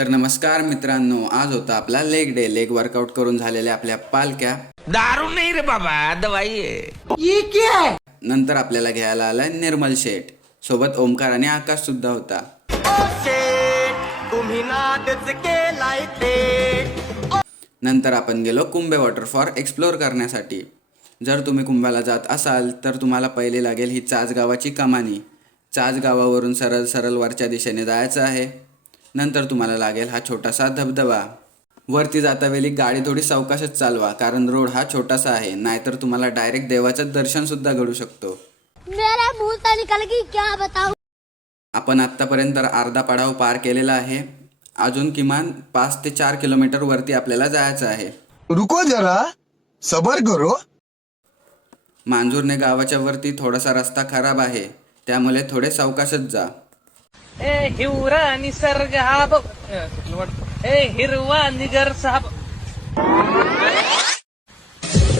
तर नमस्कार मित्रांनो, आज होता आपला लेग डे. लेग वर्कआउट करून झालेल्या आपल्या पालक्या. दारू नहीं रे बाबा, दवाई है. नंतर आपल्याला घ्यायला आलाय निर्मल शेठ, सोबत ओमकार आणि आकाश सुद्धा होता. नंतर आपण गेलो कुंभे वॉटरफॉल एक्सप्लोर करण्यासाठी. जर तुम्ही कुंभाला जात असाल तर तुम्हाला पहिले लागेल ही चास गावाची कमानी. चास गावावरून सरळ सरळ वरच्या दिशेने जायचं आहे. नंतर तुम्हाला लागेल हा छोटासा धबधबा. वरती जातावेळी गाडी थोडी सावकाशच चालवा, कारण रोड हा छोटासा आहे, नाहीतर तुम्हाला डायरेक्ट देवाचं दर्शन सुद्धा घडू शकतो. मेरा मुंह से निकल गई, क्या बताऊं. आपण आत्तापर्यंत अर्धा पडाव पार केलेला आहे. अजून किमान 5 ते 4 किलोमीटर वरती आपल्याला जायचं आहे. रुको जरा, सबर करो. मांजूरने गावाच्या वरती थोडासा रस्ता खराब आहे, त्यामुळे थोडे सावकाशच जा. हिवरा निसर्ग हा बघ. हिरवा निगर साहब.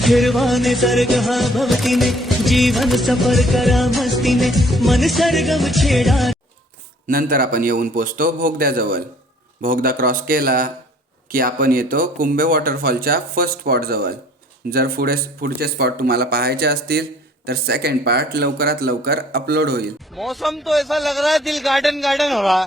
हिरवा निसर्ग हा भवतीने जीवन सफर करा मस्तीने मन सरगम छेडा. नंतर आपण येऊन पोचतो भोगद्याजवळ. भोगदा क्रॉस केला की आपण येतो कुंभे वॉटरफॉलच्या फर्स्ट स्पॉटजवळ. जर पुढचे स्पॉट तुम्हाला पाहायचे असतील तर सेकंड पार्ट लवकरात लवकर अपलोड होईल. मौसम तो ऐसा लग रहा है दिल गार्डन गार्डन हो रहा.